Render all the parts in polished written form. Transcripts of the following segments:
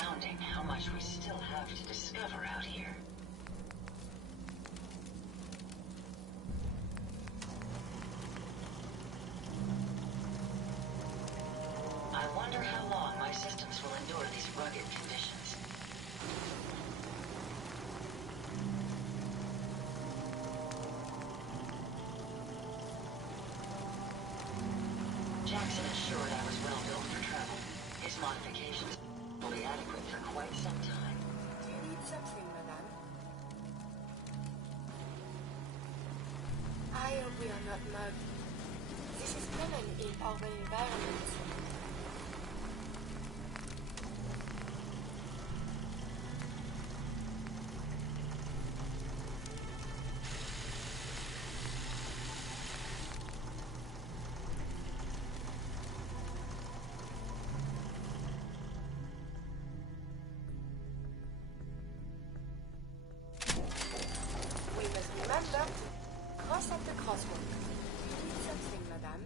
astounding how much we still have to discover out here. I wonder how long my systems will endure these rugged conditions. Jackson assured I was well built for travel. His modifications will be adequate for quite some time. Do you need something, madame? I hope we are not mugged. This is common in our environment. Remember, cross at the crosswalk. You need something, madame?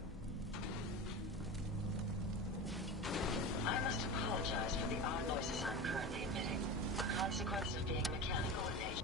I must apologize for the odd noises I'm currently emitting, a consequence of being mechanical in nature.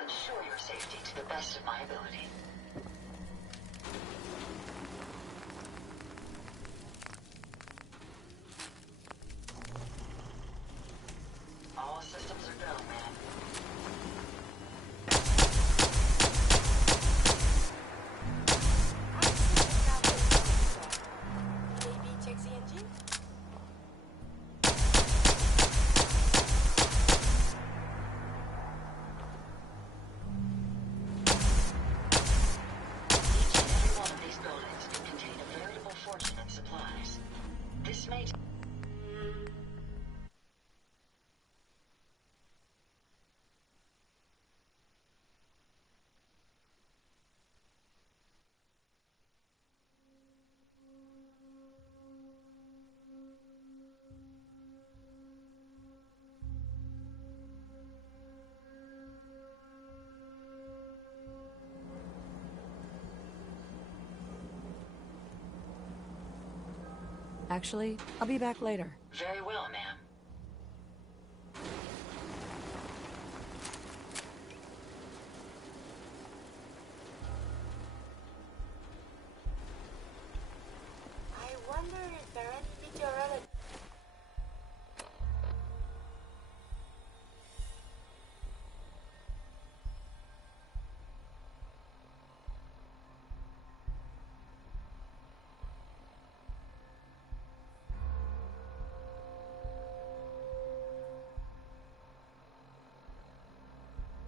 Ensure your safety to the best of my ability. All systems are go, man. Maybe check the engine? Each and every one of these buildings will contain a veritable fortune in supplies. This may Actually, I'll be back later. very well, ma'am. I wonder if there are any meteorologists.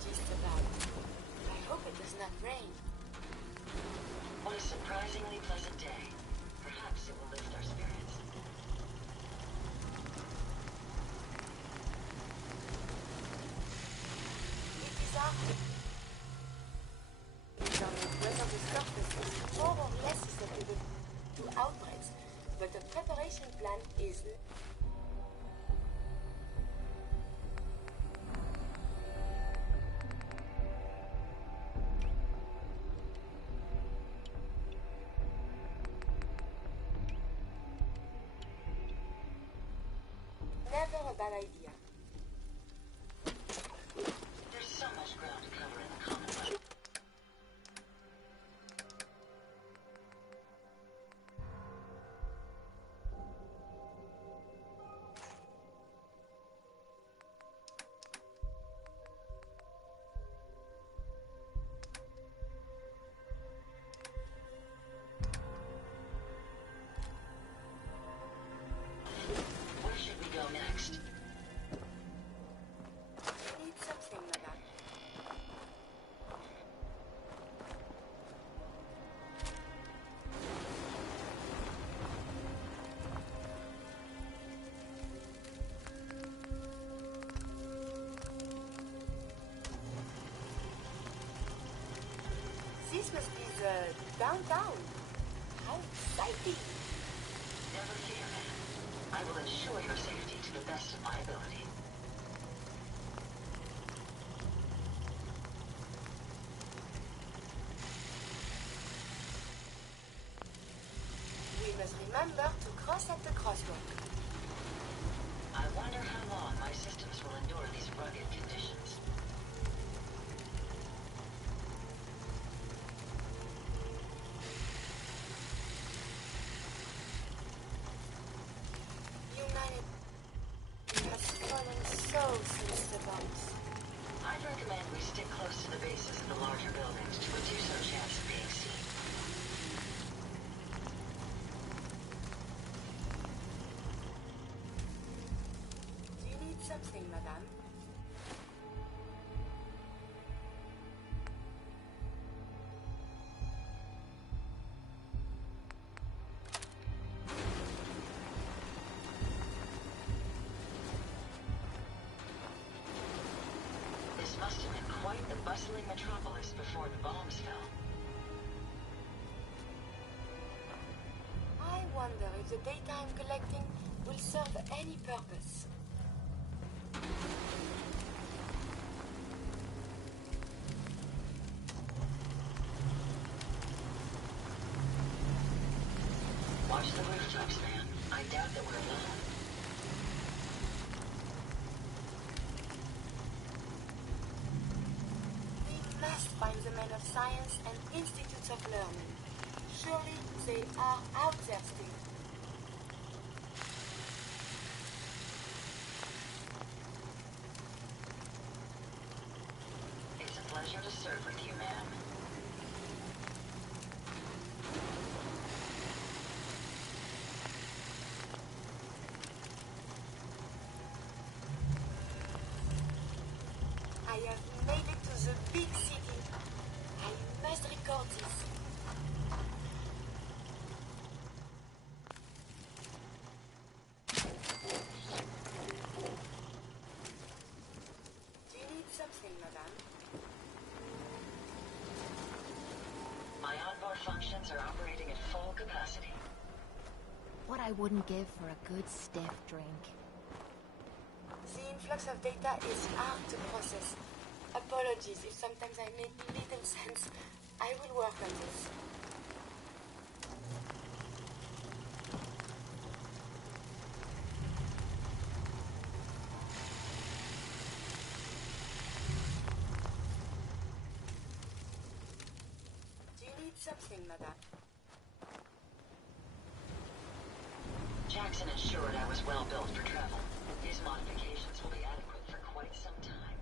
Just about. I hope it does not rain. What a surprisingly pleasant day. Perhaps it will lift our spirits. It is after. Whether the surface is more or less susceptible to outbreaks, but the preparation plan is never a bad idea. There's so much ground to cover in the Commonwealth. Where should we go next? must be the downtown. How exciting! Never fear, man. I will ensure your safety to the best of my ability. We must remember to cross at the crosswalk. I wonder how long my systems will endure these rugged conditions. Humanity has fallen so since the bombs. I'd recommend we stick close to the bases of the larger buildings to reduce our chance of being seen. Do you need something, madame? This must have been quite the bustling metropolis before the bombs fell. I wonder if the data I'm collecting will serve any purpose. Watch the rooftops, man. I doubt that we're alone. We must find the men of science and institutes of learning. Surely they are out there still. It's a pleasure to serve with you, ma'am. I have made it to the big city. I must record this. Do you need something, madame? My onboard functions are operating at full capacity. What I wouldn't give for a good stiff drink. The influx of data is hard to process. Apologies if sometimes I make little sense. I will work on this. Do you need something, madame? Jackson ensured I was well built for travel. His modifications will be adequate for quite some time.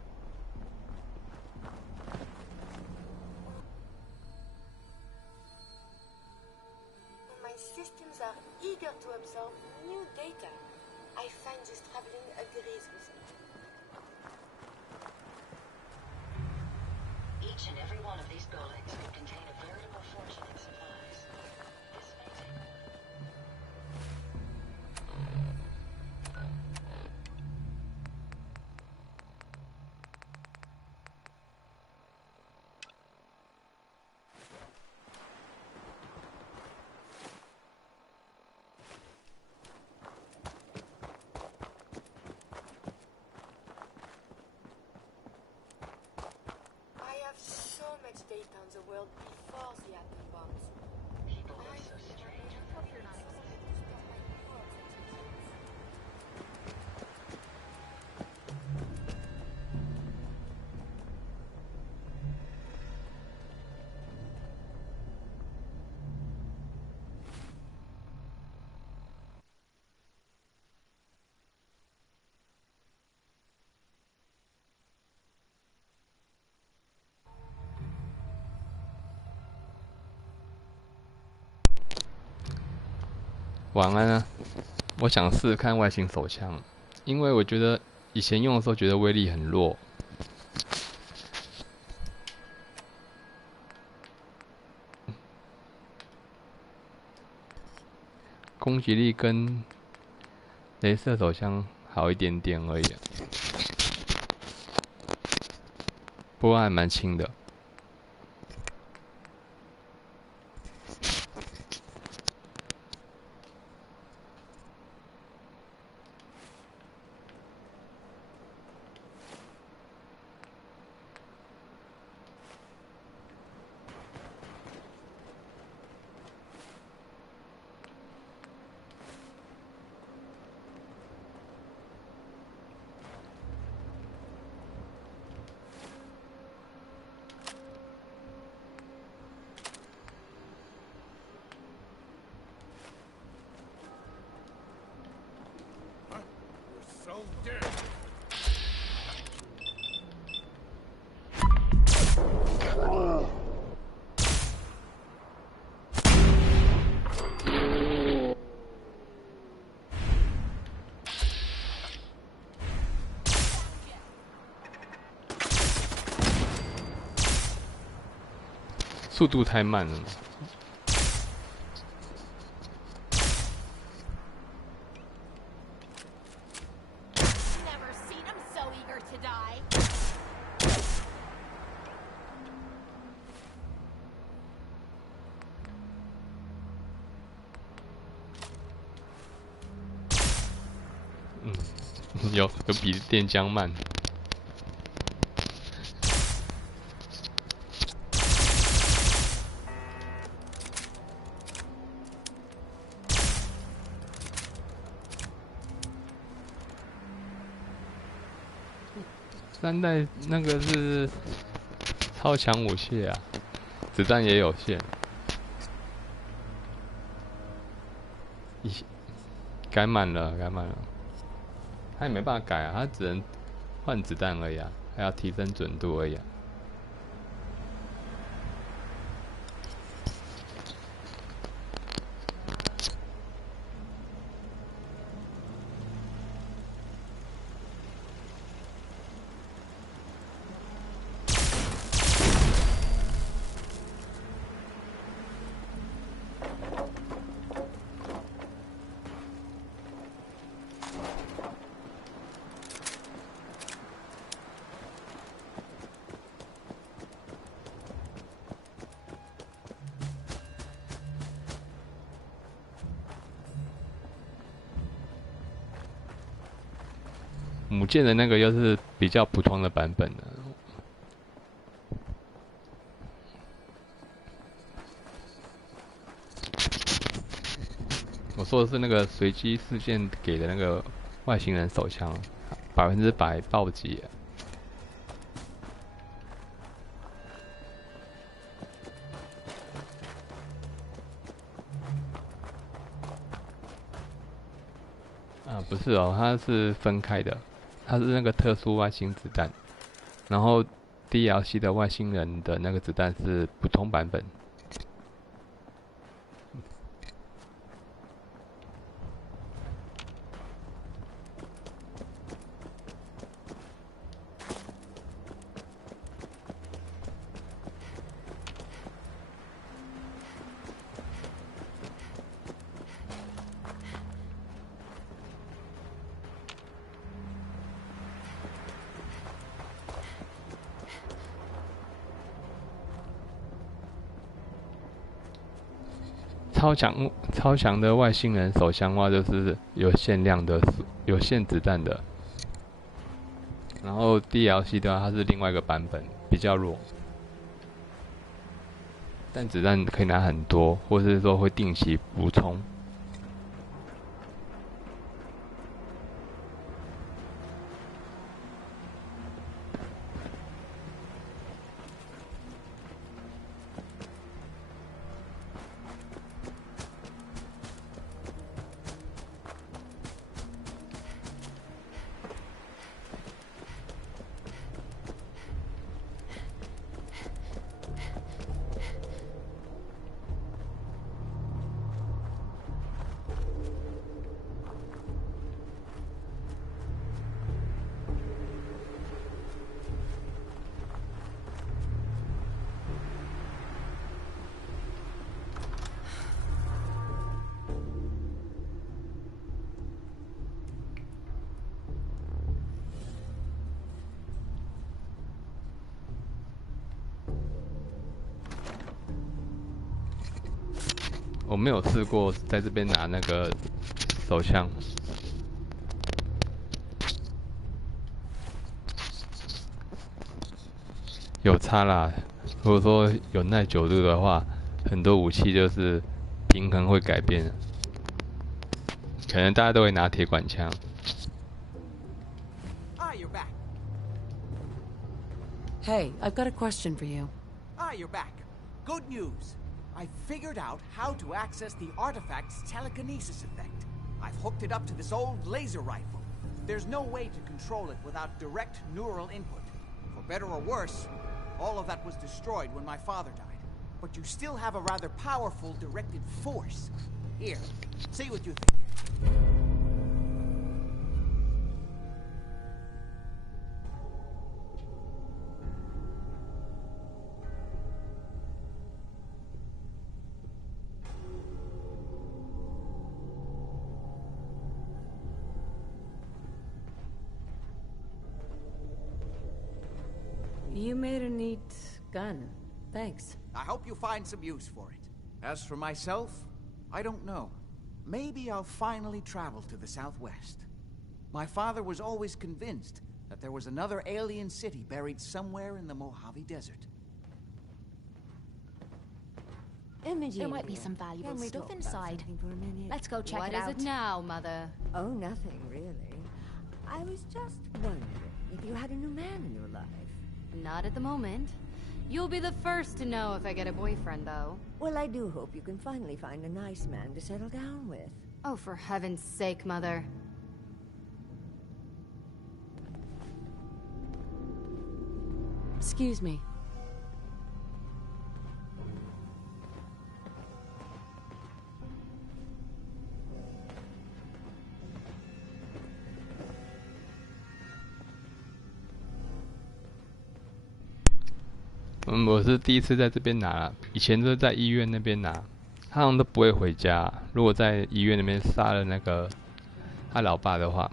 My systems are eager to absorb new data. I find this traveling agrees with me. Each and every one of these buildings will contain a veritable fortune in supplies. This may take a while. I have so much data on the world before the atom bombs. People look so strange.晚安啊！我想试试看外形手枪，因为我觉得以前用的时候觉得威力很弱，攻击力跟雷射手枪好一点点而已，不过还蛮轻的。速度太慢了。Never seen him so eager to die. 有比电浆慢。3代那个是超强武器啊，子弹也有限。改满了，改满了。他也没办法改啊，他只能换子弹而已啊，还要提升准度而已啊。母舰的那个又是比较普通的版本的。我说的是那个随机事件给的那个外星人手枪，100%暴击。不是哦，它是分开的，它是那个特殊外星子弹，然后 DLC 的外星人的那个子弹是普通版本。超强的外星人手枪的话，就是有限量的、有限子弹的。然后 DLC 的话，它是另外一个版本，比较弱，但子弹可以拿很多，或是说会定期补充。我没有试过在这边拿那个手枪，有差啦。如果说有耐久度的话，很多武器就是平衡会改变，可能大家都会拿铁管枪。Hey, I've got a question for you. You're back. Good news. I figured out how to access the artifact's telekinesis effect. I've hooked it up to this old laser rifle. There's no way to control it without direct neural input. For better or worse, all of that was destroyed when my father died. But you still have a rather powerful directed force. Here, see what you think. You made a neat gun. Thanks. I hope you find some use for it. As for myself, I don't know. Maybe I'll finally travel to the southwest. My father was always convinced that there was another alien city buried somewhere in the Mojave Desert. Imogen, There might be some valuable can we stuff talk about inside. something for a minute? Let's go check What it out. is it now, Mother? Oh, nothing really. I was just wondering if you had a new man in your life. Not at the moment. You'll be the first to know if I get a boyfriend, though. Well, I do hope you can finally find a nice man to settle down with. Oh, for heaven's sake, Mother. Excuse me.我是第一次在这边拿，以前都是在医院那边拿，他好像都不会回家。如果在医院那边杀了那个他老爸的话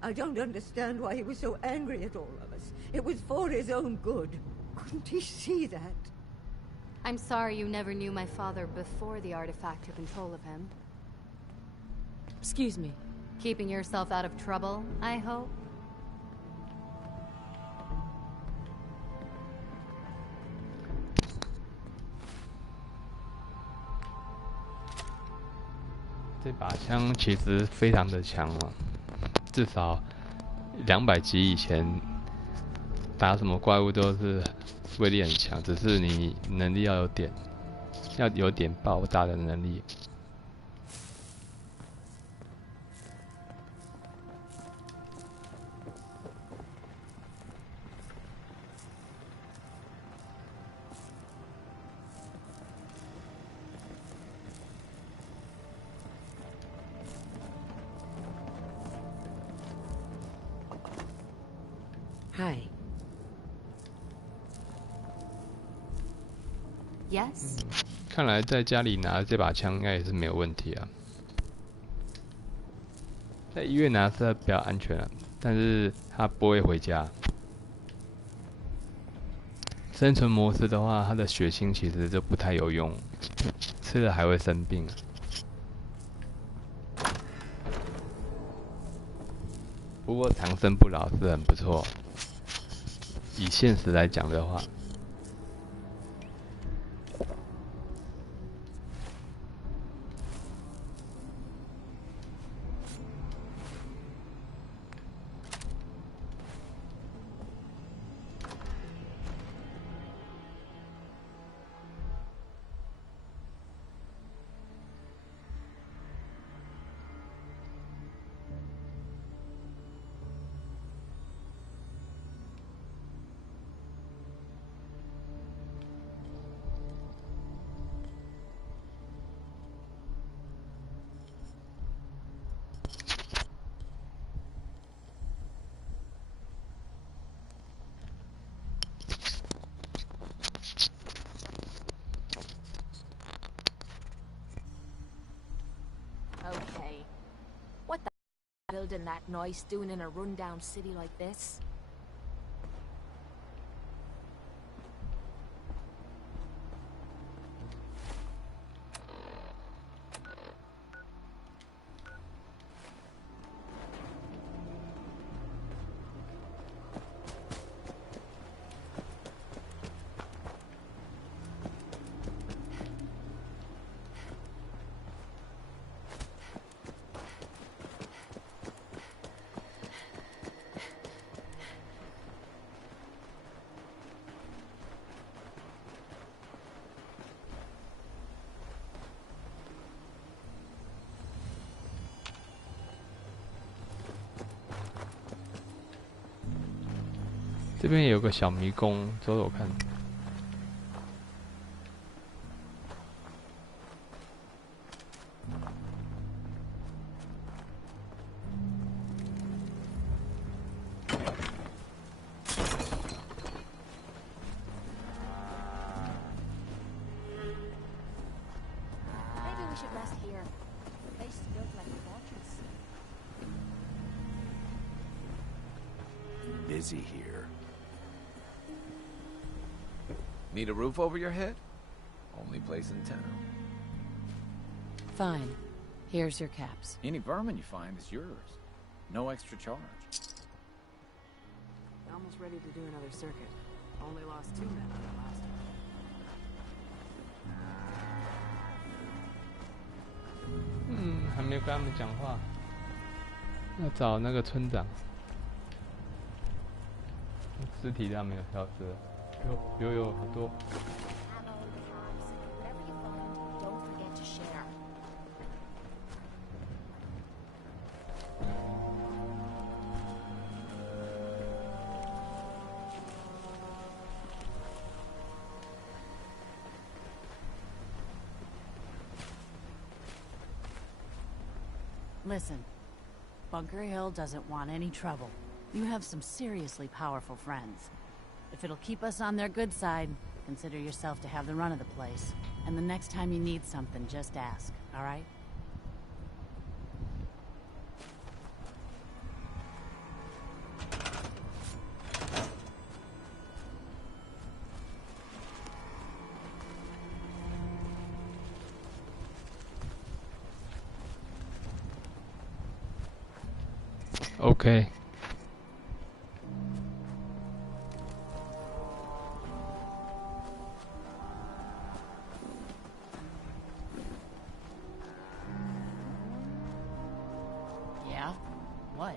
，I don't understand why he was so angry at all of us. It was for his own good. Couldn't he see that? I'm sorry you never knew my father before the artifact took control of him. Excuse me. Keeping yourself out of trouble, I hope?这把枪其实非常的强了，至少200级以前打什么怪物都是威力很强，只是你能力要有点爆炸的能力。Hi. Yes? 看来在家里拿这把枪应该也是没有问题啊。在医院拿是比较安全啊，但是他不会回家。生存模式的话，它的血清其实就不太有用，吃了还会生病。不过长生不老是很不错，以现实来讲的话。Okay. What the building that noise doing in a rundown city like this? 这边有个小迷宫，走走看。Maybe we should rest here. The place is built like a fortress. Busy here. Need a roof over your head? Only place in town. Fine. Here's your caps. Any vermin you find is yours. No extra charge. Almost ready to do another circuit. Only lost 2 men on the last one. 还没有跟他们讲话。要找那个村长。尸体他没有消失了。有好多。Ammo, caps, whatever you find, don't forget to share. Listen, Bunker Hill doesn't want any trouble. You have some seriously powerful friends. If it'll keep us on their good side, consider yourself to have the run of the place. And the next time you need something, just ask, all right? OK。Yeah? What?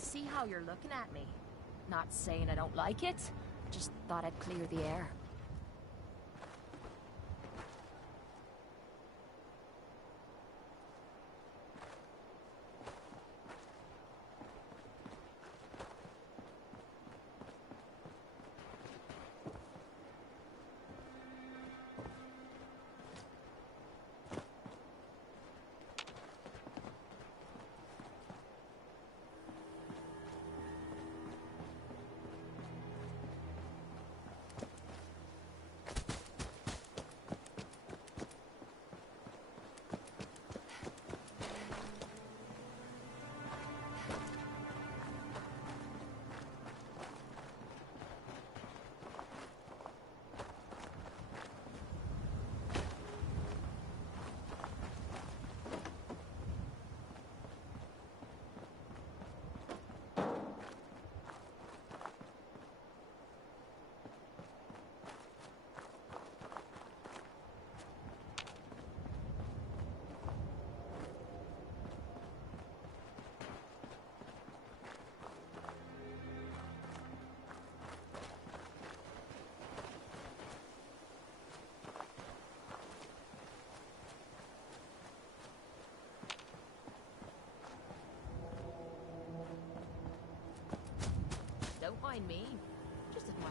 see how you're looking at me. Not saying I don't like it, just thought I'd clear the air. Don't mind me. Just admire.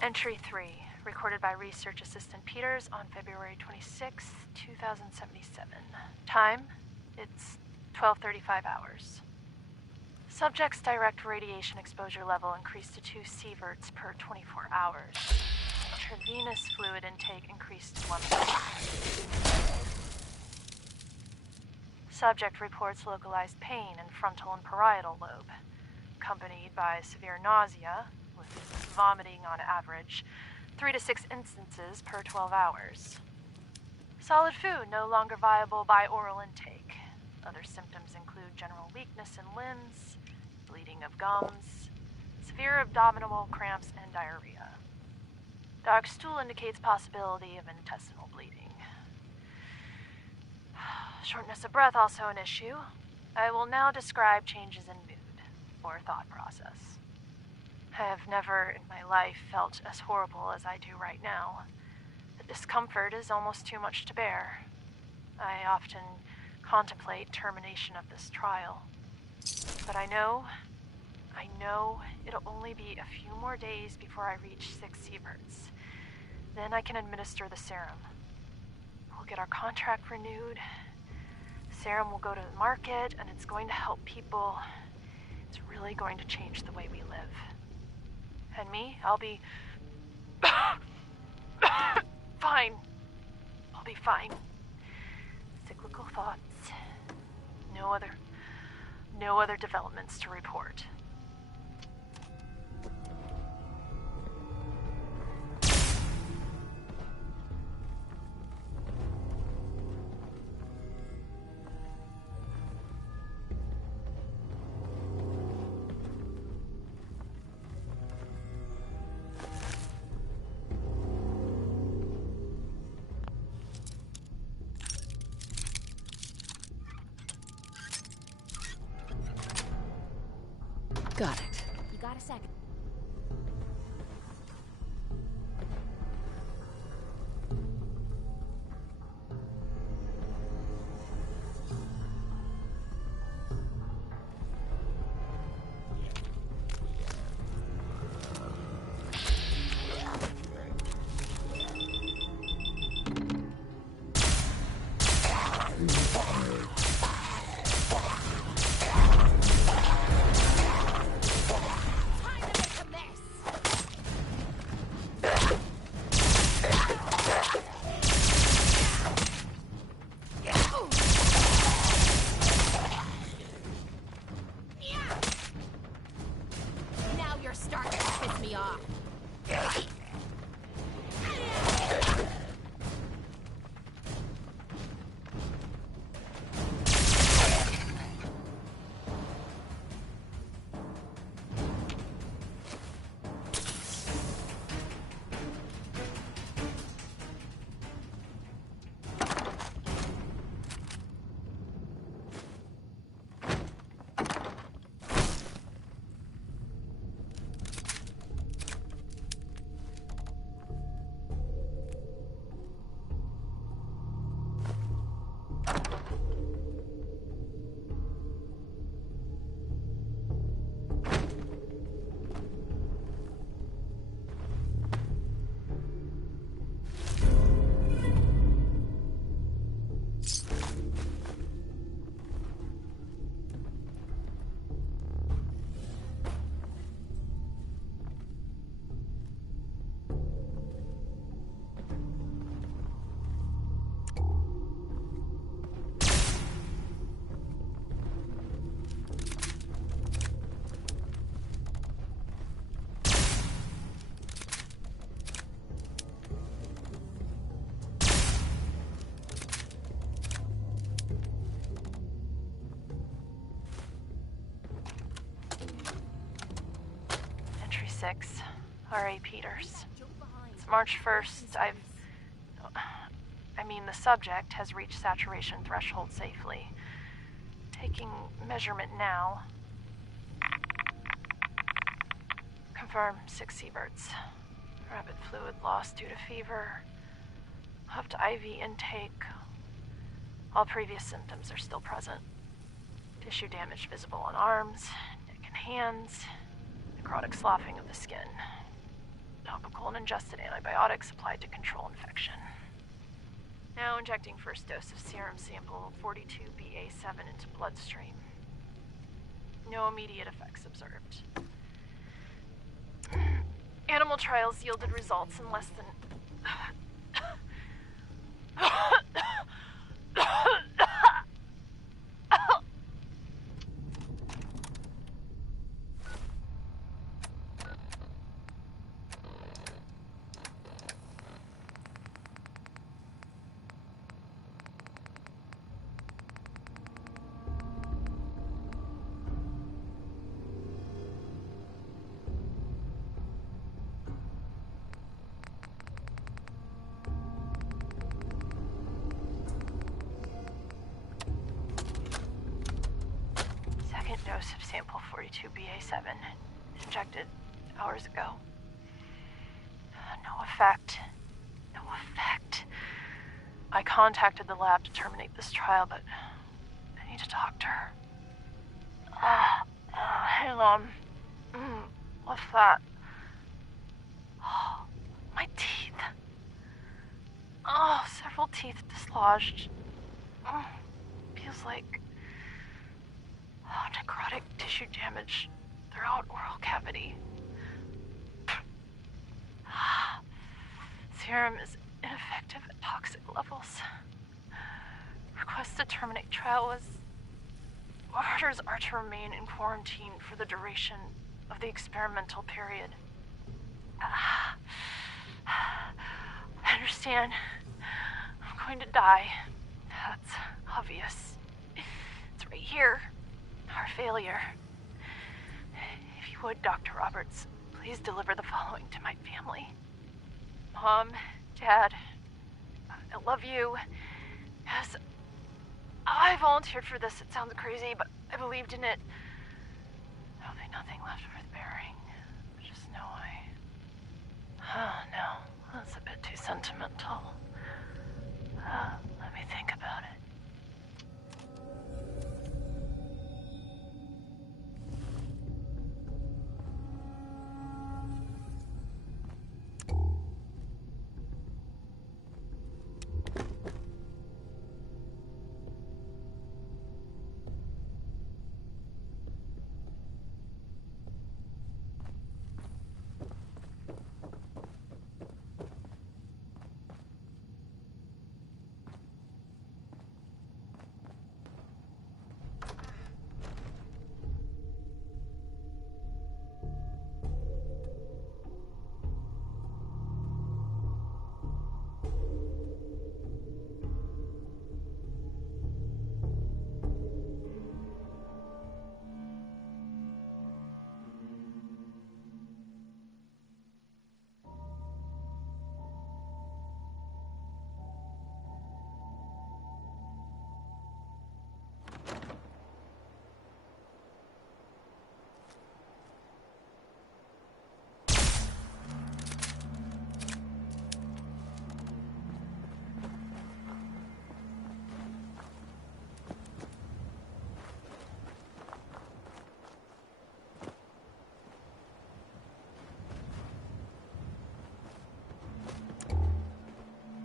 Entry 3, recorded by Research Assistant Peters on February 26, 2077. Time, it's 12:35 hours. Subject's direct radiation exposure level increased to 2 sieverts per 24 hours. Intravenous fluid intake increased to 1. Subject reports localized pain in frontal and parietal lobe, accompanied by severe nausea, with vomiting on average 3 to 6 instances per 12 hours. Solid food no longer viable by oral intake. Other symptoms include general weakness in limbs, bleeding of gums, severe abdominal cramps, and diarrhea. Dark stool indicates possibility of intestinal bleeding. Shortness of breath also an issue. I will now describe changes in mood or thought process. I have never in my life felt as horrible as I do right now. The discomfort is almost too much to bear. I often contemplate termination of this trial. But I know it'll only be a few more days before I reach 6 sieverts. Then I can administer the serum. We'll get our contract renewed. The serum will go to the market, and it's going to help people. It's really going to change the way we live. And me, I'll be fine. I'll be fine. Cyclical thoughts. No other developments to report. Got it. You got a second? R.A. Peters. It's March 1st. The subject has reached saturation threshold safely. Taking measurement now. Confirm 6 sieverts. Rapid fluid loss due to fever. Upped IV intake. All previous symptoms are still present. Tissue damage visible on arms, neck and hands. Necrotic sloughing of the skin. Topical and ingested antibiotics applied to control infection. Now injecting first dose of serum sample 42BA7 into bloodstream. No immediate effects observed. Animal trials yielded results in less than... Dose of sample 42BA7, injected hours ago. No effect. No effect. I contacted the lab to terminate this trial, but I need to talk to her. Hang on. What's that? Oh, my teeth. Oh, several teeth dislodged. Feels like necrotic tissue damage throughout oral cavity. Serum is ineffective at toxic levels. Request to terminate trial was Orders are to remain in quarantine for the duration of the experimental period. I understand. I'm going to die. That's obvious. It's right here. Our failure. If you would, Dr. Roberts, please deliver the following to my family. Mom, Dad, I love you. Yes, I volunteered for this. It sounds crazy, but I believed in it. There'll be nothing left worth bearing. Just know Oh, no. That's a bit too sentimental. Let me think about it.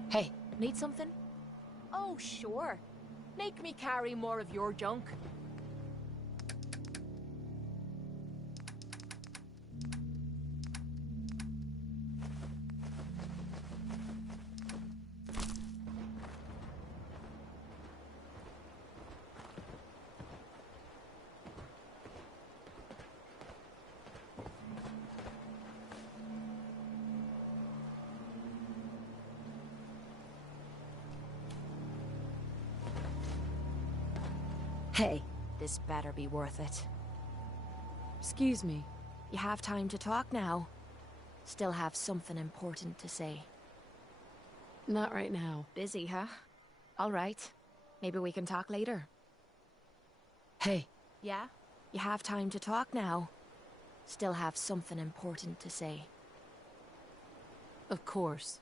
Hey, need something? Oh, sure. Make me carry more of your junk. Hey, this better be worth it. Excuse me. You have time to talk now? Still have something important to say. Not right now. Busy, huh? All right. Maybe we can talk later. Hey. Yeah? You have time to talk now? Still have something important to say. Of course.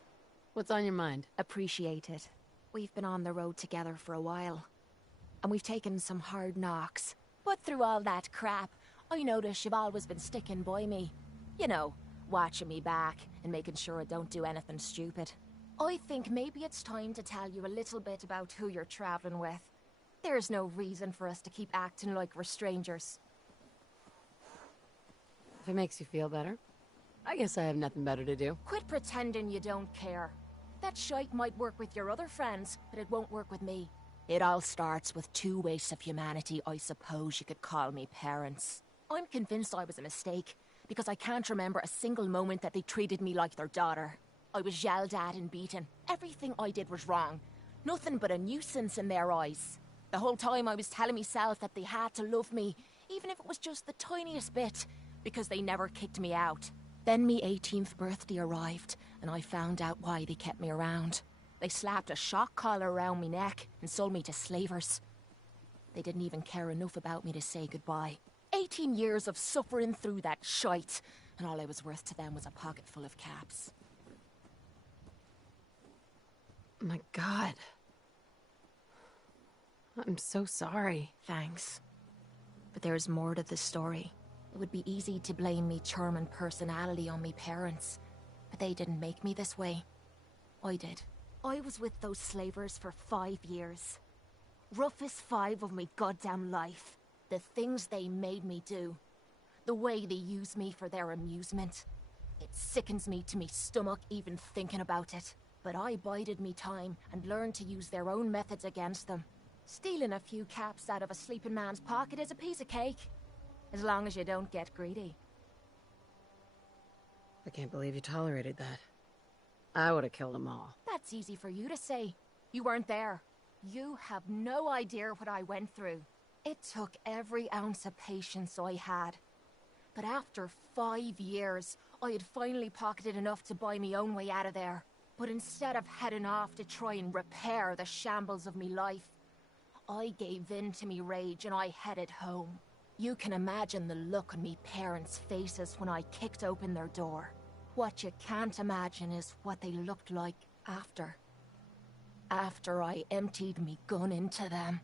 What's on your mind? Appreciate it. We've been on the road together for a while. And we've taken some hard knocks. But through all that crap, I notice you've always been sticking by me. You know, watching me back and making sure I don't do anything stupid. I think maybe it's time to tell you a little bit about who you're traveling with. There's no reason for us to keep acting like we're strangers. If it makes you feel better, I guess I have nothing better to do. Quit pretending you don't care. That shite might work with your other friends, but it won't work with me. It all starts with two wastes of humanity I suppose you could call me parents. I'm convinced I was a mistake, because I can't remember a single moment that they treated me like their daughter. I was yelled at and beaten. Everything I did was wrong. Nothing but a nuisance in their eyes. The whole time I was telling myself that they had to love me, even if it was just the tiniest bit, because they never kicked me out. Then me 18th birthday arrived, and I found out why they kept me around. They slapped a shock collar around me neck and sold me to slavers. They didn't even care enough about me to say goodbye. 18 years of suffering through that shite, and all I was worth to them was a pocket full of caps. My God. I'm so sorry. Thanks. But there's more to the story. It would be easy to blame me charming personality on me parents, but they didn't make me this way. I did. I was with those slavers for 5 years. Roughest 5 of my goddamn life. The things they made me do. The way they used me for their amusement. It sickens me to me stomach even thinking about it. But I bided me time and learned to use their own methods against them. Stealing a few caps out of a sleeping man's pocket is a piece of cake. As long as you don't get greedy. I can't believe you tolerated that. I would have killed them all. That's easy for you to say. You weren't there. You have no idea what I went through. It took every ounce of patience I had. But after 5 years, I had finally pocketed enough to buy my own way out of there. But instead of heading off to try and repair the shambles of me life, I gave in to me rage and I headed home. You can imagine the look on me parents' faces when I kicked open their door. What you can't imagine is what they looked like after. After I emptied me gun into them.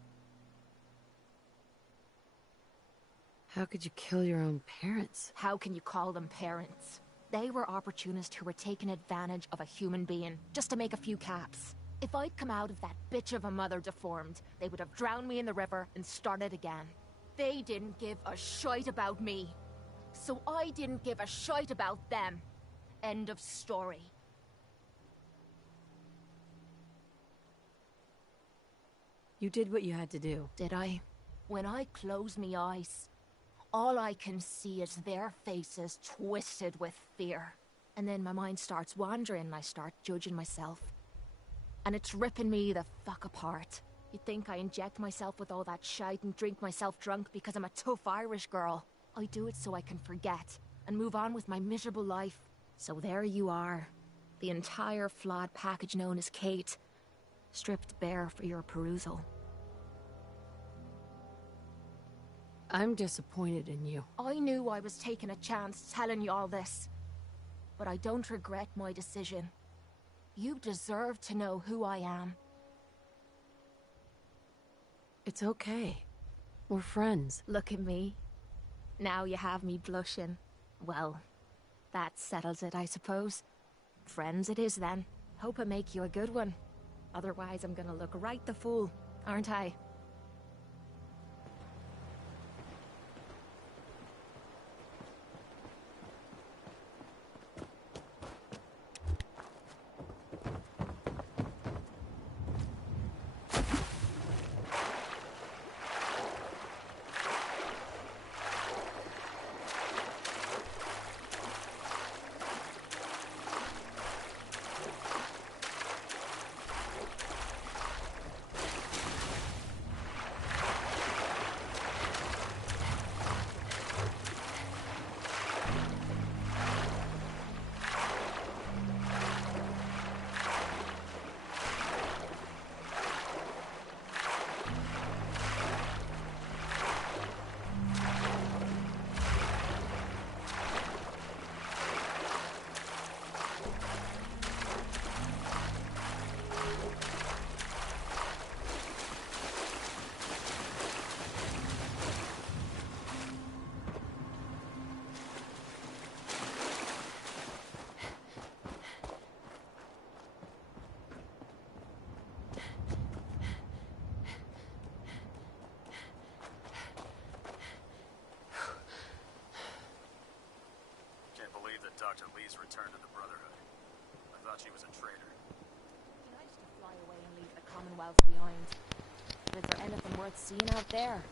How could you kill your own parents? How can you call them parents? They were opportunists who were taking advantage of a human being, just to make a few caps. If I'd come out of that bitch of a mother deformed, they would have drowned me in the river and started again. They didn't give a shite about me. So I didn't give a shite about them. End of story. You did what you had to do. Did I? When I close me eyes, all I can see is their faces twisted with fear. And then my mind starts wandering and I start judging myself. And it's ripping me the fuck apart. You'd think I inject myself with all that shite and drink myself drunk because I'm a tough Irish girl. I do it so I can forget and move on with my miserable life. So there you are. The entire flawed package known as Kate. Stripped bare for your perusal. I'm disappointed in you. I knew I was taking a chance telling you all this. But I don't regret my decision. You deserve to know who I am. It's okay. We're friends. Look at me. Now you have me blushing. Well, that settles it, I suppose. Friends it is then. Hope I make you a good one. Otherwise I'm gonna look right the fool, aren't I? Dr. Lee's return to the Brotherhood. I thought she was a traitor. It'd be nice to fly away and leave the Commonwealth behind. But is there anything worth seeing out there?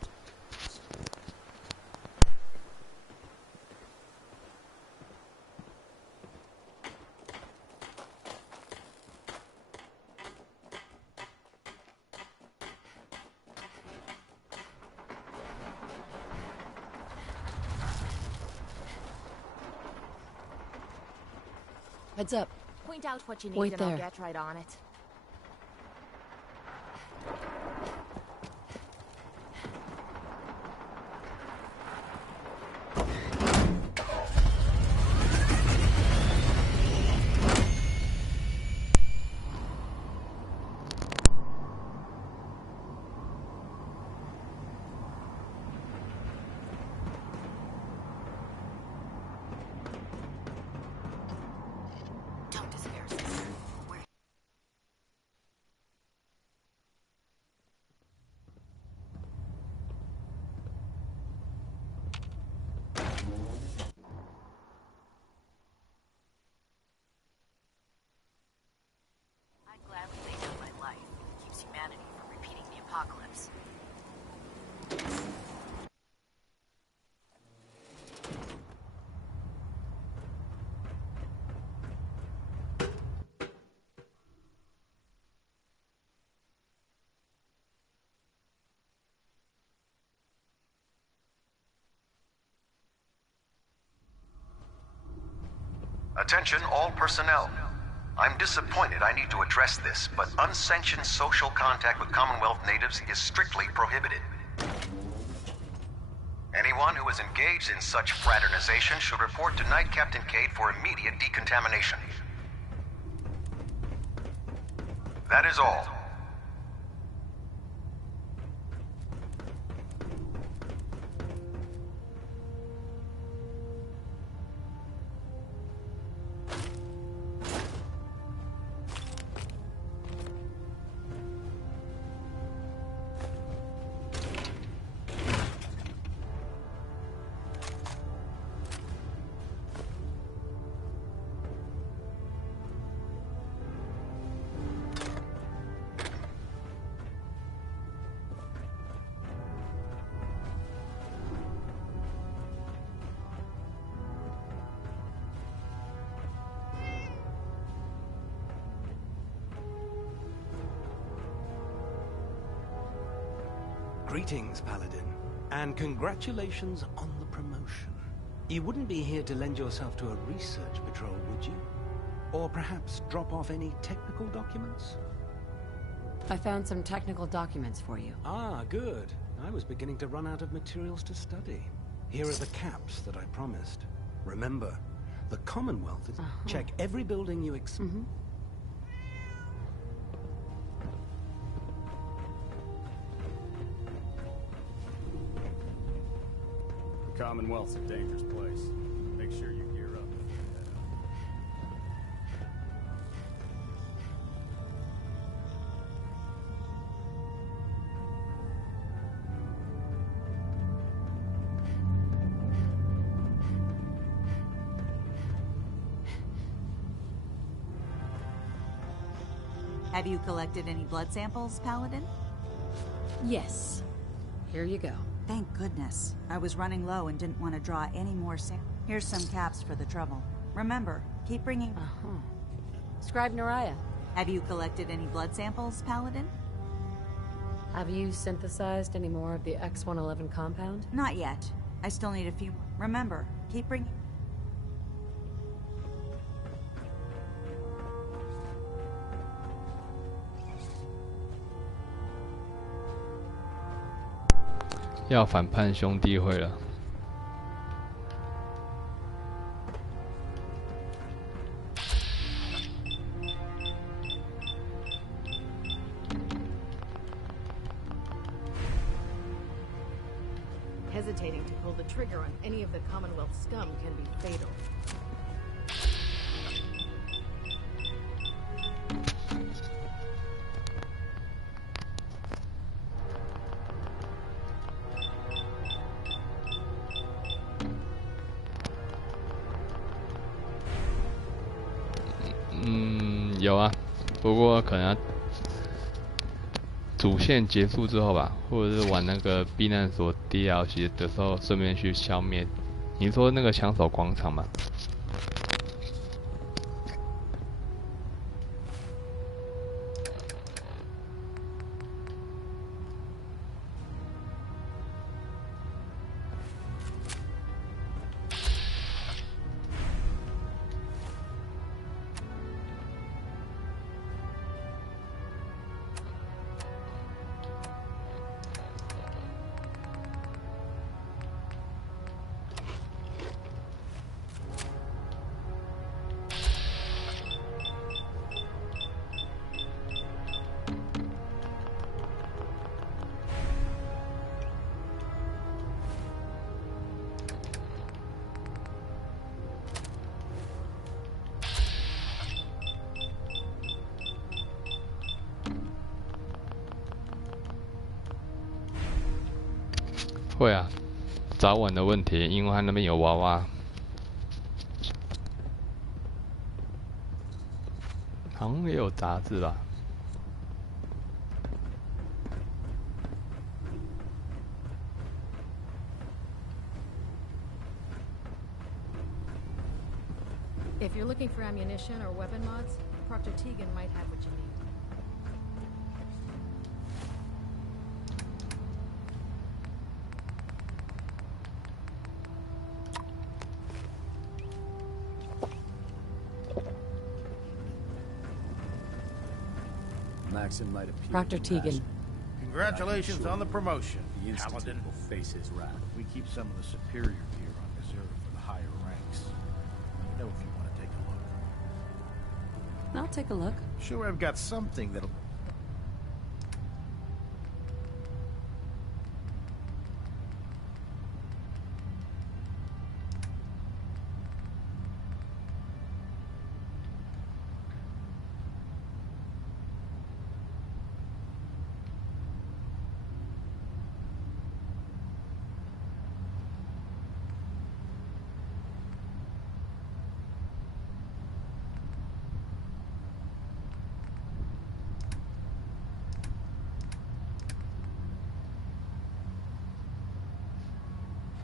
Heads up. Point out what you need Wait and there. I'll get right on it. Attention all personnel. I'm disappointed I need to address this, but unsanctioned social contact with Commonwealth natives is strictly prohibited. Anyone who is engaged in such fraternization should report to Knight Captain Cade for immediate decontamination. That is all. Greetings, Paladin, and congratulations on the promotion. You wouldn't be here to lend yourself to a research patrol, would you? Or perhaps drop off any technical documents? I found some technical documents for you. Ah, good. I was beginning to run out of materials to study. Here are the caps that I promised. Remember, the Commonwealth is... Check every building you The Commonwealth's a dangerous place. Make sure you gear up. Have you collected any blood samples, Paladin? Yes. Here you go. Thank goodness. I was running low and didn't want to draw any more Here's some caps for the trouble. Remember, keep bringing... Scribe Naraya. Have you collected any blood samples, Paladin? Have you synthesized any more of the X-111 compound? Not yet. I still need a few... Remember, keep bringing...要反叛兄弟会了。Hesitating to pull the trigger on any of the Commonwealth scum can be fatal.有啊，不过可能要主线结束之后吧，或者是玩那个避难所 DLC 的时候，顺便去消灭。你说那个枪手广场吗？会啊，早晚的问题，因为他那边有娃娃，好像也有杂志吧。If you're looking for ammunition or weapon mods, Proctor Tegan might have what you need. accent might appear. Proctor Tegan. Congratulations on the promotion, The Institute Paladin. will face his wrath. We keep some of the superior gear on reserve for the higher ranks. Let me know if you want to take a look. I'll take a look. Sure, I've got something that'll...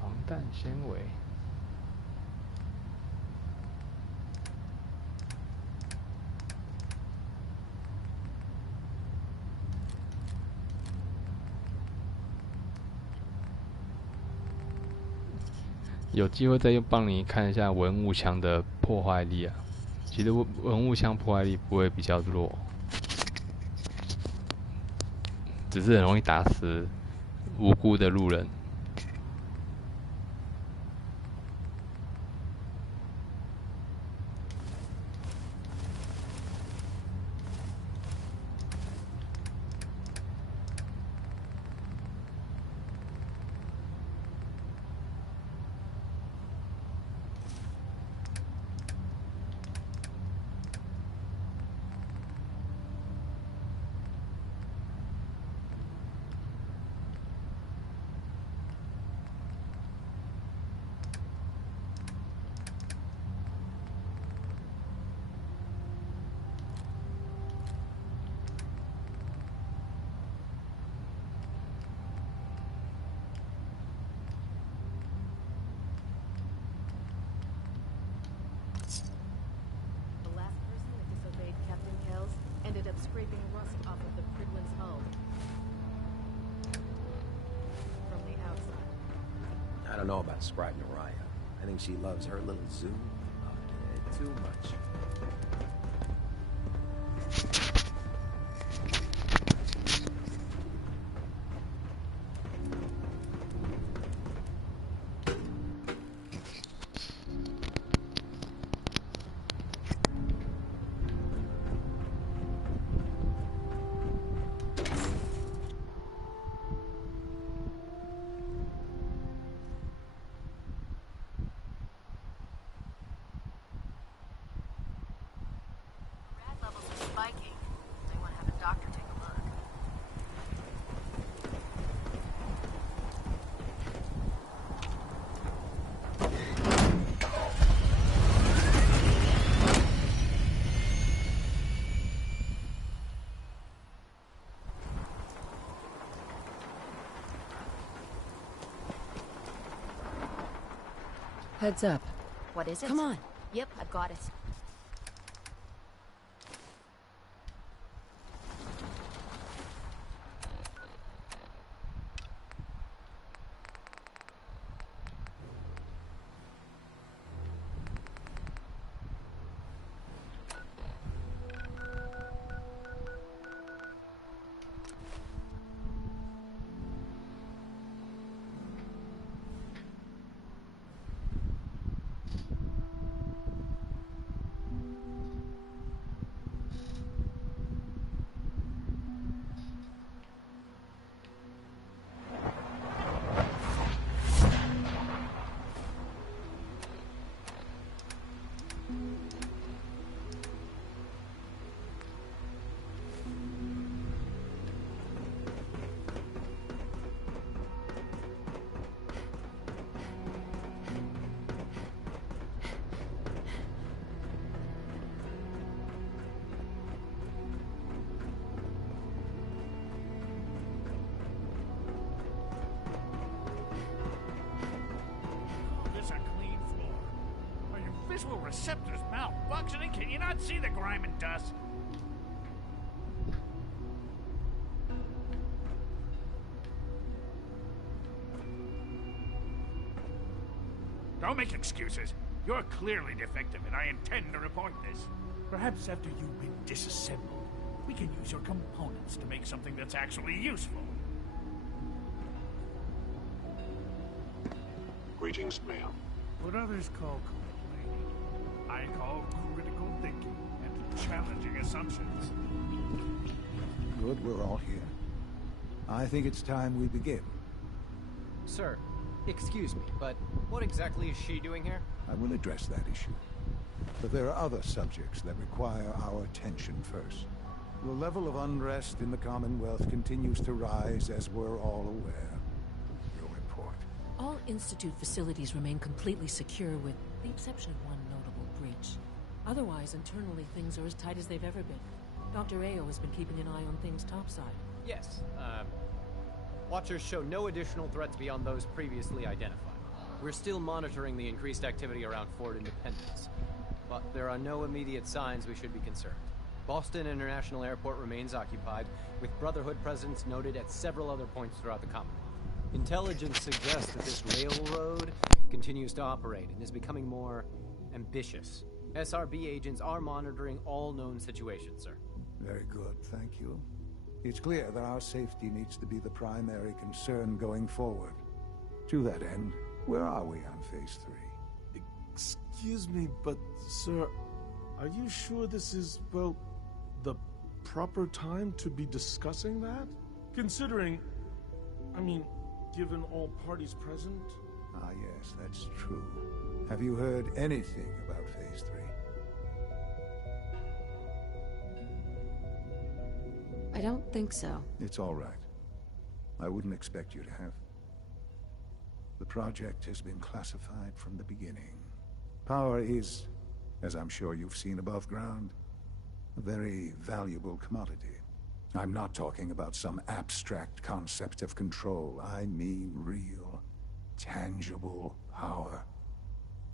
防弹纤维。有机会再帮你看一下文物枪的破坏力啊。其实文物枪破坏力不会比较弱，只是很容易打死无辜的路人。ended up scraping rust off of the Pridwin's hull. From the outside. I don't know about Scribe Naraya. I think she loves her little zoo a bit too much. Heads up. What is it? Come on. Yep, I've got it. Visual receptors malfunctioning? Can you not see the grime and dust? Don't make excuses. You're clearly defective, and I intend to report this. Perhaps after you've been disassembled, We can use your components to make something that's actually useful. Greetings, ma'am. What others call complaining, I call critical thinking and challenging assumptions. Good, we're all here. I think it's time we begin. Sir, excuse me, but what exactly is she doing here? I will address that issue. But there are other subjects that require our attention first. The level of unrest in the Commonwealth continues to rise, as we're all aware. Your report. All Institute facilities remain completely secure with the exception of one notable breach. Otherwise, internally, things are as tight as they've ever been. Dr. Ayo has been keeping an eye on things topside. Yes, Watchers show no additional threats beyond those previously identified. We're still monitoring the increased activity around Fort Independence, but there are no immediate signs we should be concerned. Boston International Airport remains occupied, with Brotherhood presence noted at several other points throughout the Commonwealth. Intelligence suggests that this railroad continues to operate and is becoming more ambitious. SRB agents are monitoring all known situations, sir. Very good, thank you. It's clear that our safety needs to be the primary concern going forward. To that end, where are we on Phase 3? Excuse me, but, sir, are you sure this is, well, the proper time to be discussing that? Considering, given all parties present? Ah, yes, that's true. Have you heard anything about Phase 3? I don't think so. It's all right. I wouldn't expect you to have. The project has been classified from the beginning. Power is, as I'm sure you've seen above ground, a very valuable commodity. I'm not talking about some abstract concept of control. I mean real, tangible power.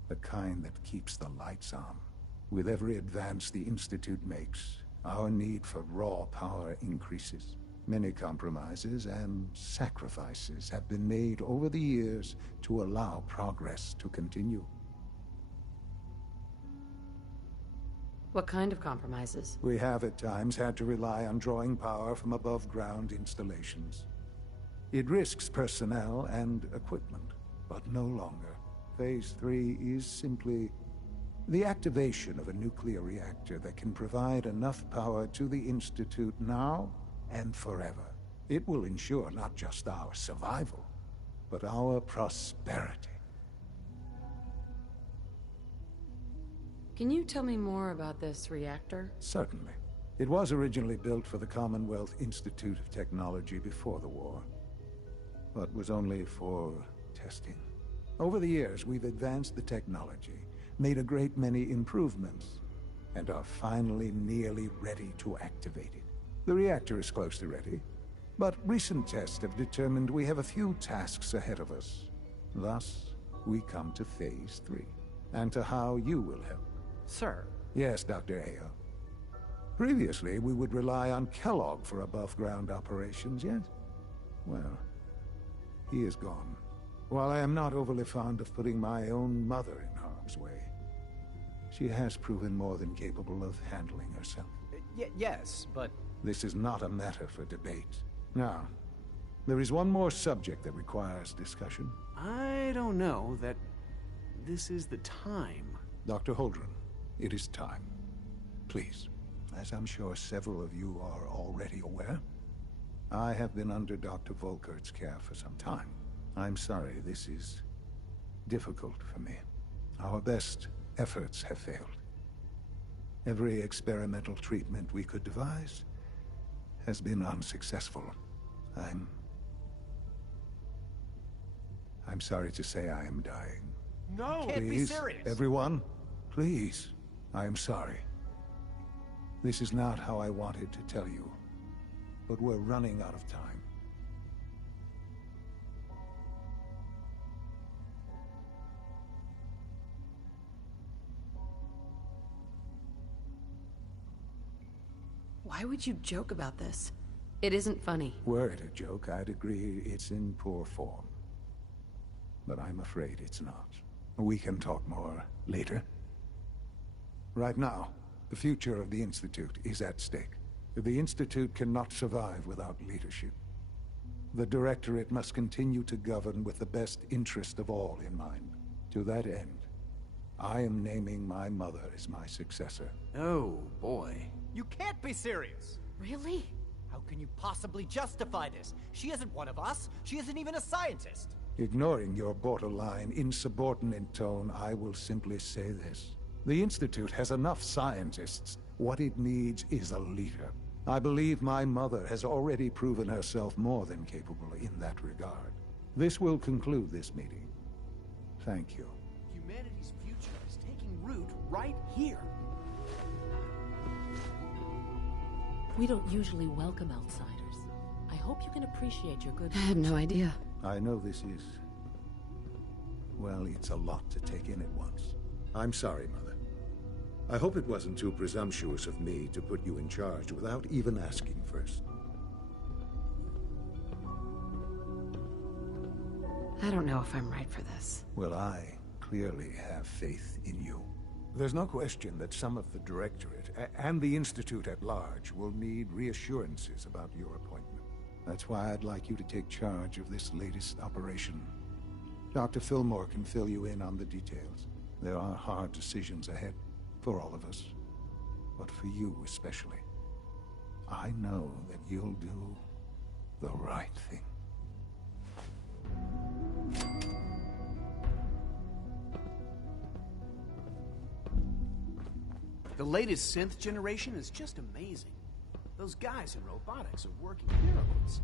The kind that keeps the lights on. With every advance the Institute makes, our need for raw power increases. Many compromises and sacrifices have been made over the years to allow progress to continue. What kind of compromises? We have at times had to rely on drawing power from above-ground installations. It risks personnel and equipment, but no longer. Phase 3 is simply the activation of a nuclear reactor that can provide enough power to the Institute now and forever. It will ensure not just our survival, but our prosperity. Can you tell me more about this reactor? Certainly. It was originally built for the Commonwealth Institute of Technology before the war, but was only for testing. Over the years, we've advanced the technology, made a great many improvements, and are finally nearly ready to activate it. The reactor is close to ready, but recent tests have determined we have a few tasks ahead of us. Thus, we come to Phase 3, and to how you will help. Sir? Yes, Dr. Ayo. Previously, we would rely on Kellogg for above-ground operations, yet, well, he is gone. While I am not overly fond of putting my own mother in harm's way, she has proven more than capable of handling herself. Yes, but... This is not a matter for debate. Now, there is one more subject that requires discussion. I don't know that this is the time. Dr. Holdren, it is time. Please, as I'm sure several of you are already aware, I have been under Dr. Volkert's care for some time. I'm sorry, this is difficult for me. Our best efforts have failed. Every experimental treatment we could devise has been unsuccessful. I'm sorry to say I am dying. No! Please, Can't be serious! Everyone, please, I am sorry. This is not how I wanted to tell you, but we're running out of time. Why would you joke about this? It isn't funny. Were it a joke, I'd agree it's in poor form. But I'm afraid it's not. We can talk more later. Right now, the future of the Institute is at stake. The Institute cannot survive without leadership. The Directorate must continue to govern with the best interest of all in mind. To that end, I am naming my mother as my successor. Oh, boy. You can't be serious! Really? How can you possibly justify this? She isn't one of us. She isn't even a scientist. Ignoring your borderline, insubordinate tone, I will simply say this. The Institute has enough scientists. What it needs is a leader. I believe my mother has already proven herself more than capable in that regard. This will conclude this meeting. Thank you. Humanity's future is taking root right here. We don't usually welcome outsiders. I hope you can appreciate your good I had no idea. I know this is... well, it's a lot to take in at once. I'm sorry, Mother. I hope it wasn't too presumptuous of me to put you in charge without even asking first. I don't know if I'm right for this. Well, I clearly have faith in you. There's no question that some of the Directorate and the Institute at large will need reassurances about your appointment. That's why I'd like you to take charge of this latest operation. Dr. Fillmore can fill you in on the details. There are hard decisions ahead for all of us, but for you especially. I know that you'll do the right thing. The latest synth generation is just amazing. Those guys in robotics are working miracles.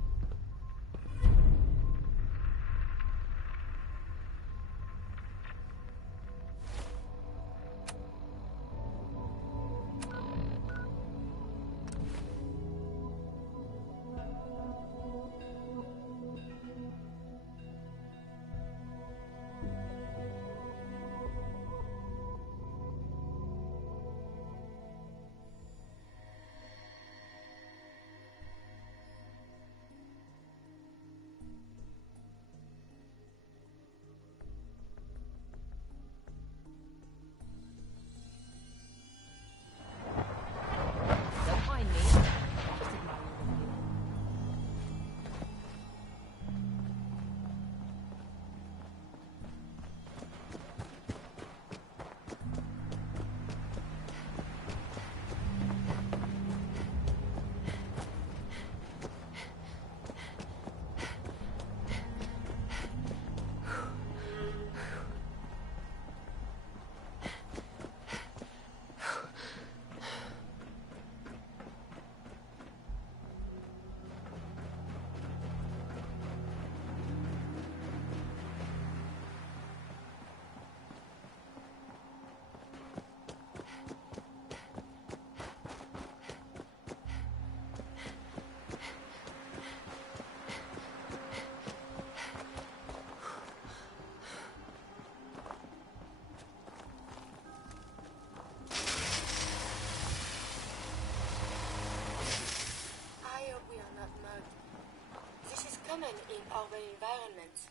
Common in urban environments.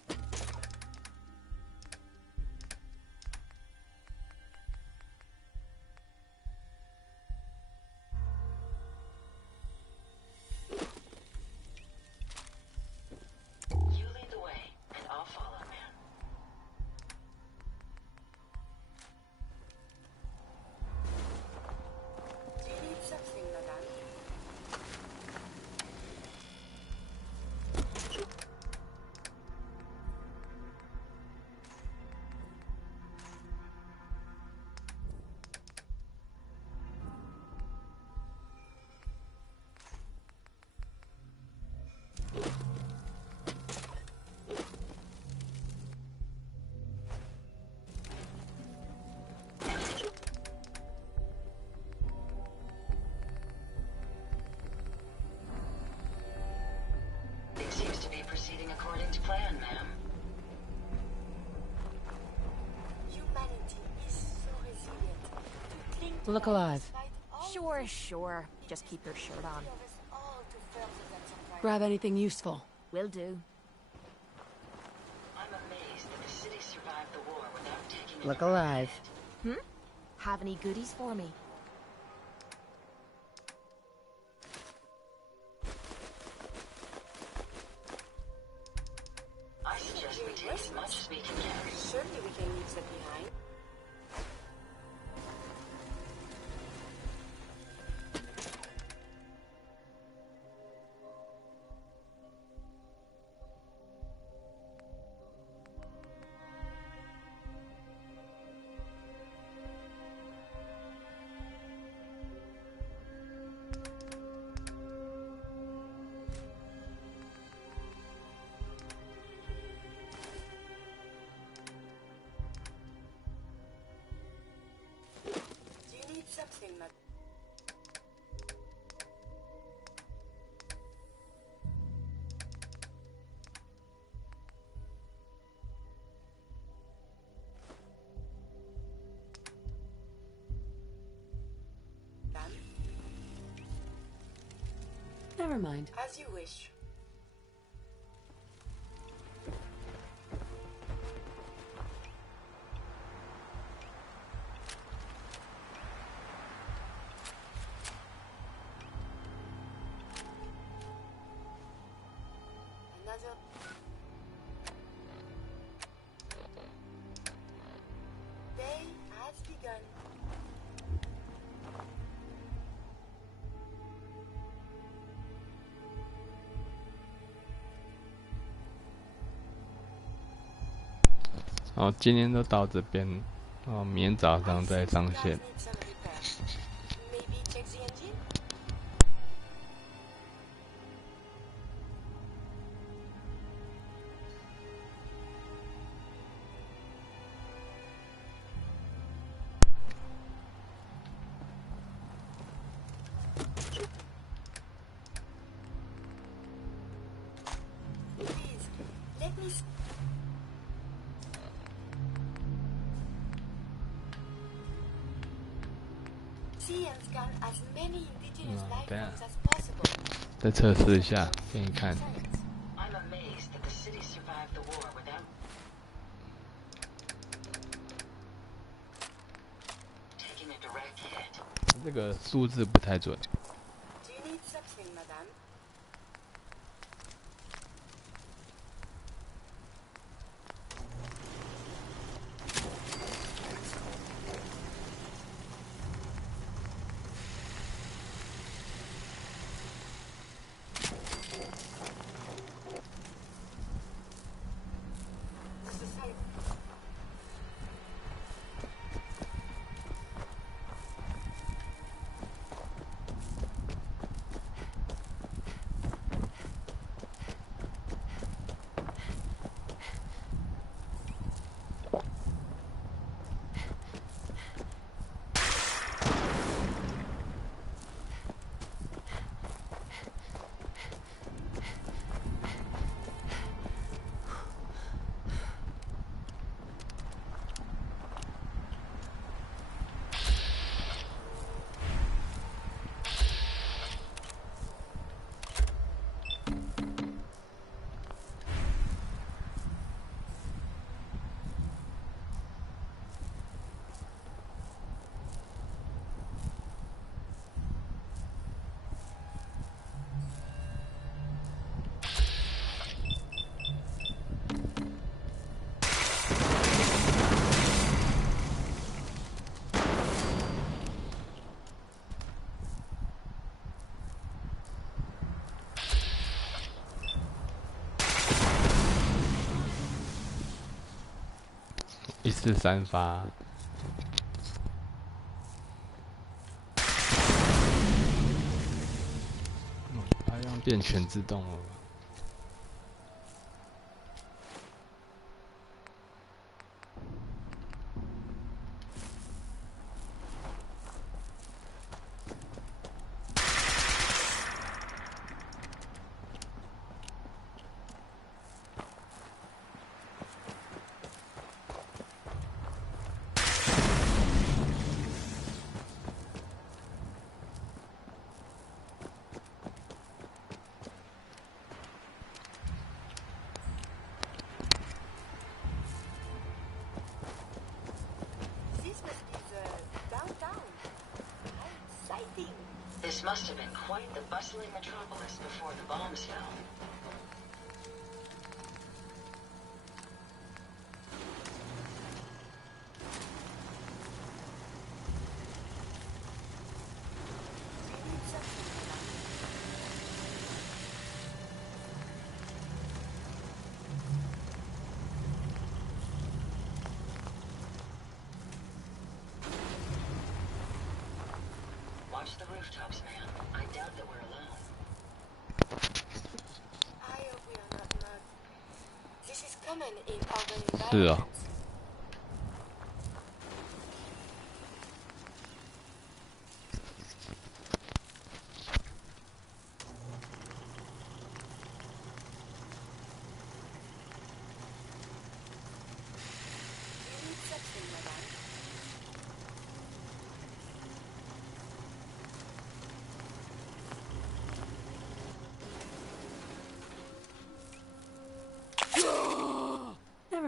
You lead the way, and I'll follow, man. Do you need something, madame? Seems to be proceeding according to plan, ma'am. Humanity is so resilient. To cling to Look life alive. despite all Sure, sure. Just keep your shirt on. of us all to further that survival. Grab anything useful. Will do. I'm amazed that the city survived the war without taking Look alive. Have any goodies for me? something, madam? Never mind. As you wish. Another day has begun.好，今天就到这边，明天早上再上线。Maybe check the engine? Please, let me see and scan as many indigenous life 等一下 forms as possible. 再测试一下给你看。 I'm amazed that the city survived the war without taking a direct hit. 这个数字不太准。 Do you need something, madame? Society. 一次3发。它要变全自动了。This must be the downtown. How exciting! This must have been quite the bustling metropolis before the bombs fell. Do you need something, madame? Watch the rooftops, man. I doubt that we're alone. I hope we are not mugged. This is common in urban 是啊。 environments.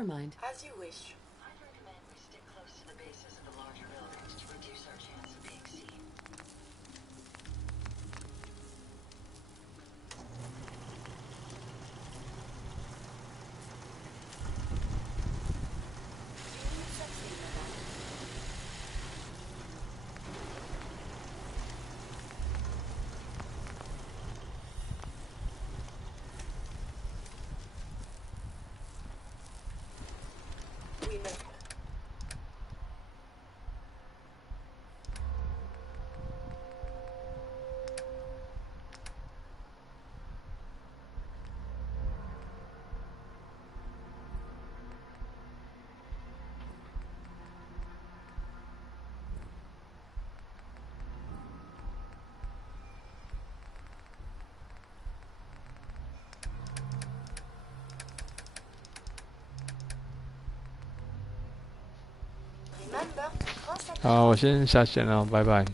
mind. As you wish. I'd recommend we stick close to the bases of the larger buildings to reduce our chance of being seen. We may. 好，我先下线了，拜拜。